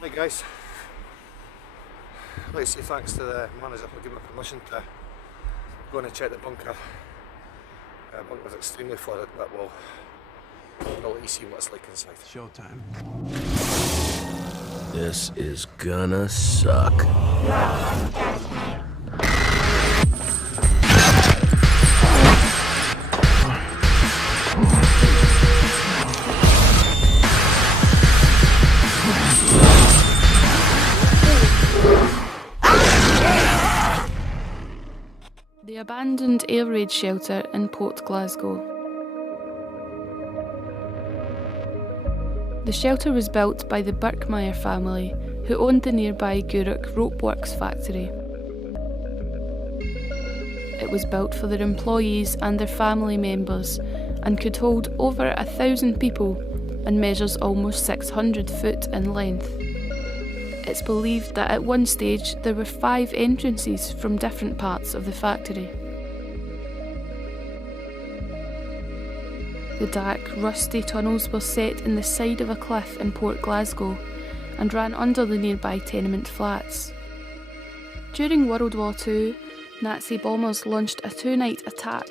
Hey guys, I'd like to say thanks to the manager for giving me permission to go and check the bunker. The bunker's extremely flooded, but we'll let you see what it's like inside. Showtime. This is gonna suck. The abandoned air raid shelter in Port Glasgow. The shelter was built by the Birkmyre family, who owned the nearby Gourock Ropeworks factory. It was built for their employees and their family members and could hold over 1,000 people and measures almost 600 foot in length. It's believed that at one stage there were 5 entrances from different parts of the factory. The dark, rusty tunnels were set in the side of a cliff in Port Glasgow and ran under the nearby tenement flats. During World War II, Nazi bombers launched a 2-night attack,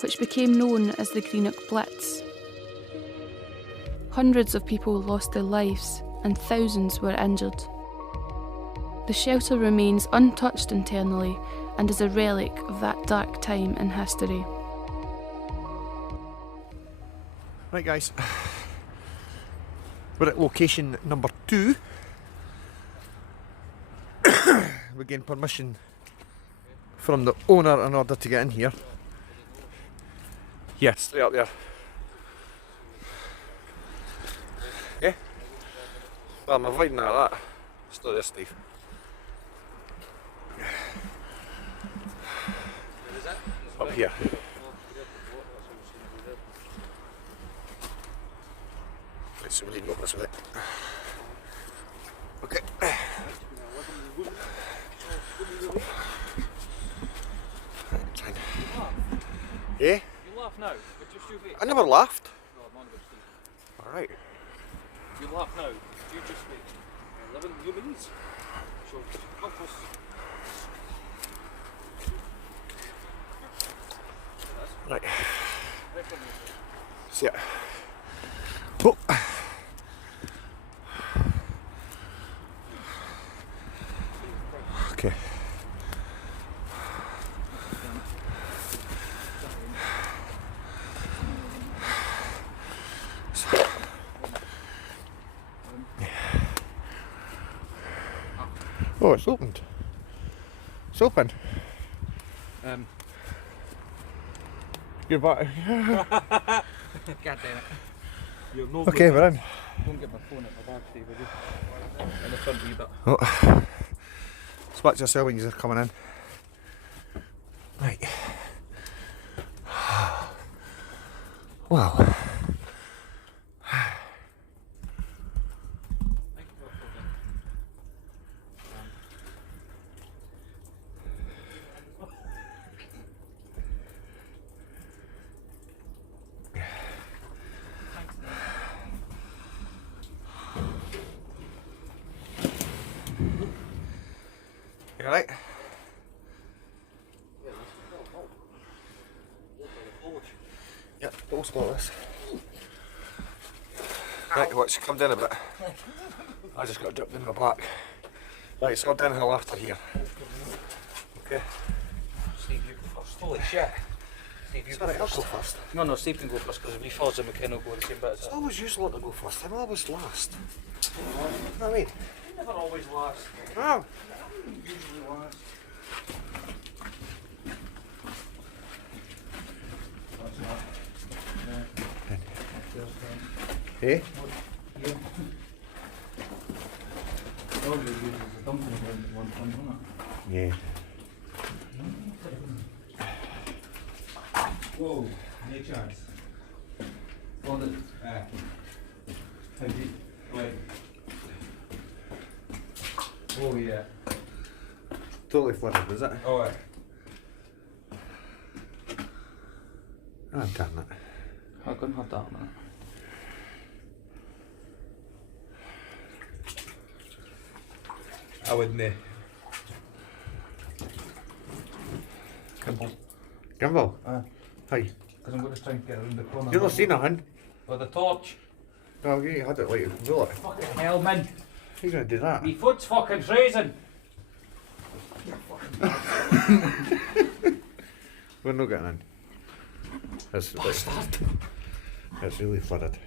which became known as the Greenock Blitz. Hundreds of people lost their lives and thousands were injured. The shelter remains untouched internally and is a relic of that dark time in history. Right guys, we're at location number 2. We're getting permission from the owner in order to get in here. Yeah, straight up there. Yeah? Well, I'm avoiding that. It's not this, Steve. Up here. Right, so we need to go this way. Okay. Yeah? You laugh now, but just you wait. I never laughed. No, I'm on with Steve. Alright. You laugh now, you just wait. 11 humans. So, help us. Right. See ya. Oh. Okay. Oh, it's opened. It's open. You're back. God damn it. You're no Okay, good. we're in. Don't get my phone at my bag, Steve, will you? In the front wee bit. Oh. Spot yourself when you're coming in. Right. Wow. You alright? Yep, post like this. Right, watch, come down a bit. I just got dipped in my back. Right, so downhill after here. Okay. Steve, you go first. Holy shit. Steve, you Sorry, go I'll first. go first. No, Steve can go first because if he falls in, we cannot go the same bit as It's it. always usual to go first, I'm always last. You know what I mean? You never always last. Oh. Usually last. Hey? Yeah. Whoa, no chance. Hold it. Wait. Oh yeah. Totally flooded, is it? Oh ouais. Oh, damn it. I couldn't have that, man. I wouldn't. Gimbal? Aye. Hi. Because I'm going to try and get around the corner. You not seen nothing? With the torch. No, you had it like a bullet. Fucking hell, man. How you gonna do that? Me foot's fucking freezing. We're not getting in. It's really flooded.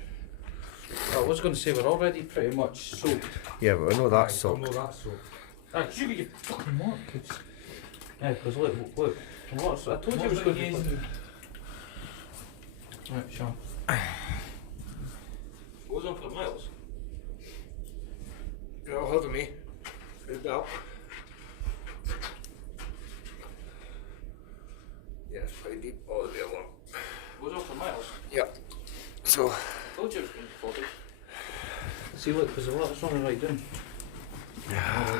I was going to say we're already pretty much soaked. Yeah, but we know that's I soaked. know that's soaked. Ah, you get your fucking markets. Yeah, because look. What's, I told you I was going to. Right, Sean. Goes on for miles. Get a hold of me. Good up. Yeah, it's pretty deep all the way along. Goes on for miles. Yep. So. Told you it was going to be 40. See, look, because the water's running right down. Yeah.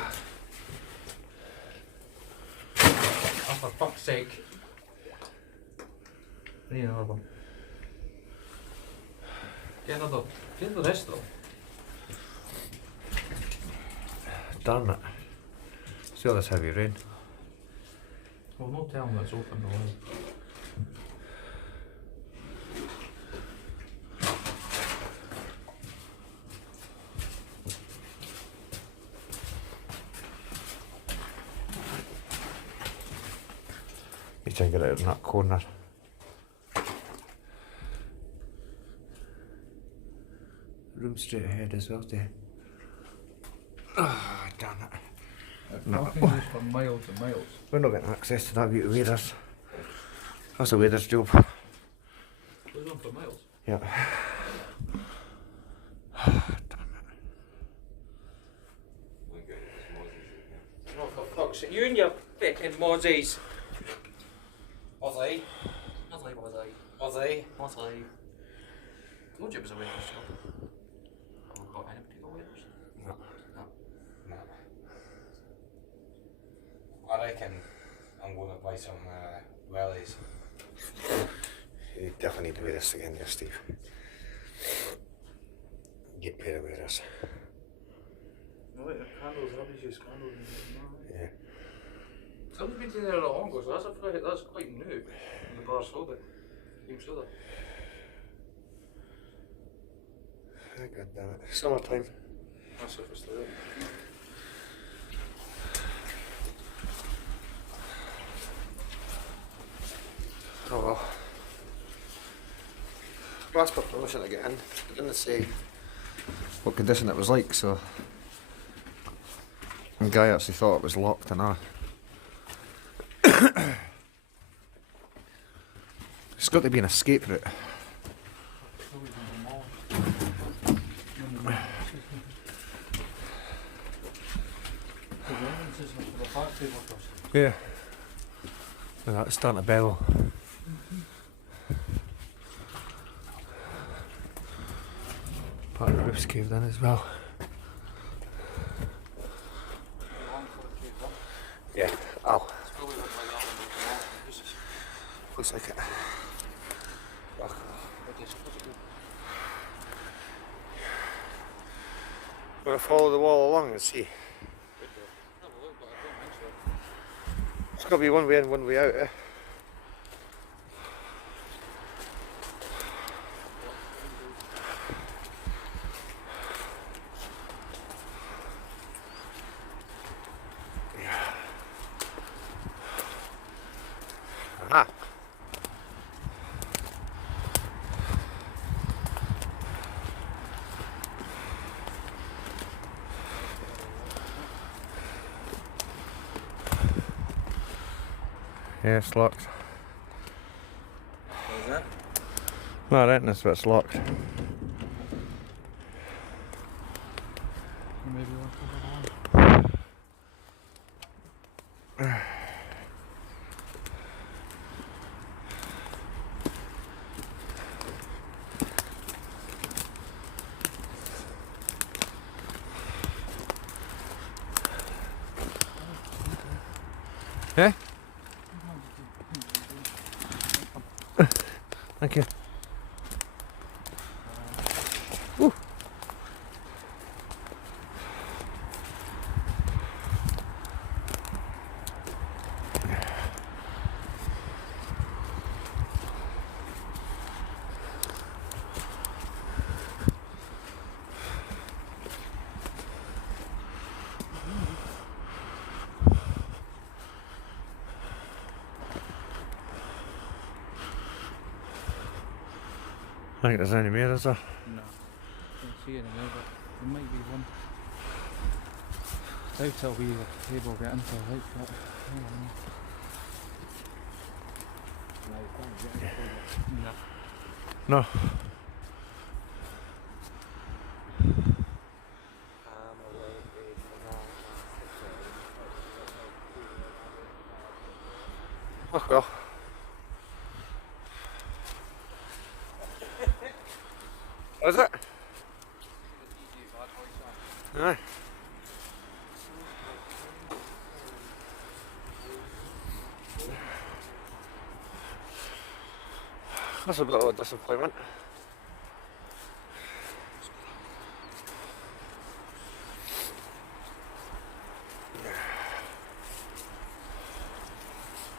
Oh, for fuck's sake. I need another one. Get the rest though. Damn it. See all this heavy rain. Well, no telling that it's open the way. You try and get out in that corner. Room straight ahead as well, there. Ah, damn it. No. Parking goes for miles and miles. We're not getting access to that view of waders. That's a wader's job. Goes on for miles. Yeah. Oh, for fuck's sake. You and your fucking mozzies. Mozzie. Mozzie. Told you it was a waiter's job. Have we got anybody got waiters? No. No. I reckon I'm going to buy some wellies. You definitely need to wear this again, there, Steve. Get pair of wearers. No, wait, candles, rubbish use candles. Yeah. Somebody's been doing there a lot longer, so that's quite new. In the bar soda. Cream soda. God damn it. Summertime. That's what it's doing. Oh well. I asked for permission to get in. It didn't say what condition it was like, so the guy actually thought it was locked and all. It's got to be an escape route. Yeah. Look at that, it's starting to bellow. Part of the roof's caved in as well. Yeah, ow. Looks like it. Gonna follow the wall along and see. It's gotta be one way in, one way out, eh? Aha! Yeah, it's locked. What is that? No, I reckon it's what's locked. Yeah? Thank you. Woo. think there's any more, is there? No. Can't see any more, but there might be one. Doubt it'll be the table get into the light, but I don't know. No. No. Oh well. Is it? Aye. That's a bit of a disappointment.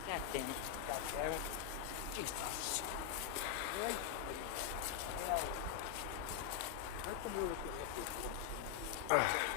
God damn it. God damn it. Jesus. Right. How come we look at